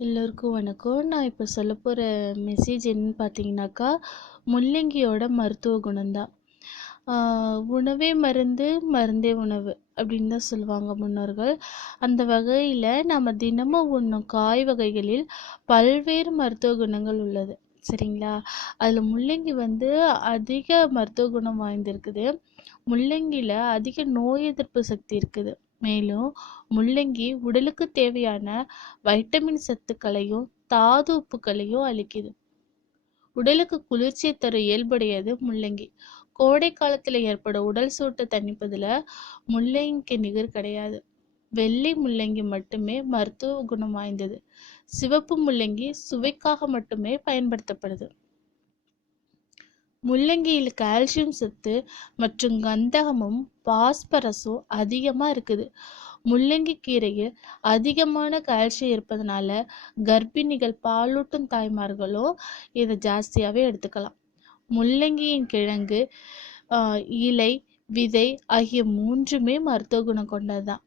எல்லோருக்கும் வணக்கம். நான் இப்போ சொல்ல போகிற மெசேஜ் என்னன்னு பார்த்தீங்கன்னாக்கா முள்ளங்கியோட மருத்துவ குணம்தான். உணவே மருந்து மருந்தே உணவு அப்படின்னு தான் சொல்லுவாங்க முன்னோர்கள். அந்த வகையில் நம்ம தினமும் உண்ணும் காய் வகைகளில் பல்வேறு மருத்துவ குணங்கள் உள்ளது. சரிங்களா? அதில் முள்ளங்கி வந்து அதிக மருத்துவ குணம் வாய்ந்திருக்குது. முள்ளங்கியில் அதிக நோய் எதிர்ப்பு சக்தி இருக்குது. மேலும் முள்ளங்கி உடலுக்கு தேவையான வைட்டமின் சத்துக்களையும் தாது உப்புக்களையும் அளிக்குது. உடலுக்கு குளிர்ச்சியை தரும் இயல்புடையது முள்ளங்கி. கோடை காலத்துல ஏற்படும் உடல் சூட்டை தணிப்பதுல முள்ளங்கிக்கு நிகர் கிடையாது. வெள்ளி முள்ளங்கி மட்டுமே மருத்துவ குணம் வாய்ந்தது. சிவப்பு முள்ளங்கி சுவைக்காக மட்டுமே பயன்படுத்தப்படுது. முள்ளங்கியில் கால்சியம் சத்து மற்றும் கந்தகமும் பாஸ்பரஸும் அதிகமாக இருக்குது. முள்ளங்கி கீரையில் அதிகமான கால்சியம் இருப்பதனால கர்ப்பிணிகள் பாலூட்டும் தாய்மார்களும் இதை ஜாஸ்தியாகவே எடுத்துக்கலாம். முள்ளங்கியின் கிழங்கு இலை விதை ஆகிய மூன்றுமே மருத்துவ குணம் கொண்டதுதான்.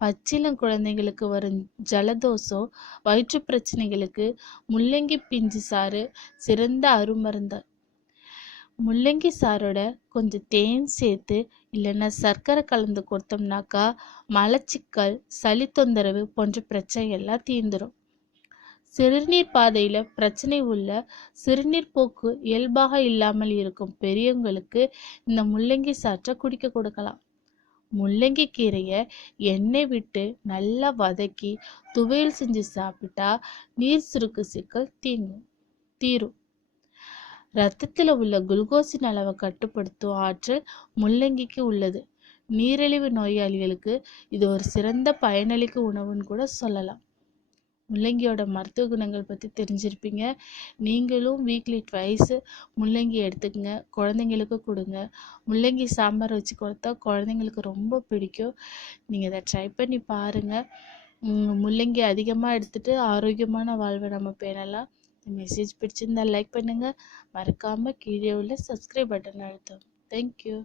பச்சிளம் குழந்தைங்களுக்கு வரும் ஜலதோஷம் வயிற்று பிரச்சனைகளுக்கு முள்ளங்கி பிஞ்சு சாறு சிறந்த அருமருந்து முள்ளங்கி சாரோட கொஞ்சம் தேன் சேர்த்து இல்லைன்னா சர்க்கரை கலந்து கொடுத்தோம்னாக்கா மலச்சிக்கல் சளி தொந்தரவு போன்ற பிரச்சனை எல்லாம் தீர்ந்துடும் சிறுநீர் பாதையில் பிரச்சனை உள்ள சிறுநீர் போக்கு இயல்பாக இல்லாமல் இருக்கும் பெரியவங்களுக்கு இந்த முள்ளங்கி சாற்றை குடிக்க கொடுக்கலாம். முள்ளங்கி கீரையை எண்ணெய் விட்டு நல்லா வதக்கி துவையல் செஞ்சு சாப்பிட்டா நீர் சுருக்கு சிக்கல் தீங்கும் தீரும். ரத்தத்தில் உள்ள குளுக்கோஸின் அளவை கட்டுப்படுத்தும் ஆற்றல் முள்ளங்கிக்கு உள்ளது. நீரிழிவு நோயாளிகளுக்கு இது ஒரு சிறந்த பயனளிக்கும் உணவுன்னு கூட சொல்லலாம். முள்ளங்கியோட மருத்துவ குணங்கள் பற்றி தெரிஞ்சிருப்பீங்க. நீங்களும் வீக்லி ட்வைஸ் முள்ளங்கி எடுத்துக்கங்க குழந்தைங்களுக்கு கொடுங்க. முள்ளங்கி சாம்பார் வச்சு கொடுத்தா குழந்தைங்களுக்கு ரொம்ப பிடிக்கும். நீங்கள் இதை ட்ரை பண்ணி பாருங்கள் முள்ளங்கி அதிகமாக எடுத்துகிட்டு ஆரோக்கியமான வாழ்வை நம்ம பேணலாம். இந்த மெசேஜ் பிடிச்சிருந்தா லைக் பண்ணுங்கள் மறக்காமல் கீழே உள்ள சப்ஸ்கிரைப் பட்டன் அழுத்தம் தேங்க்யூ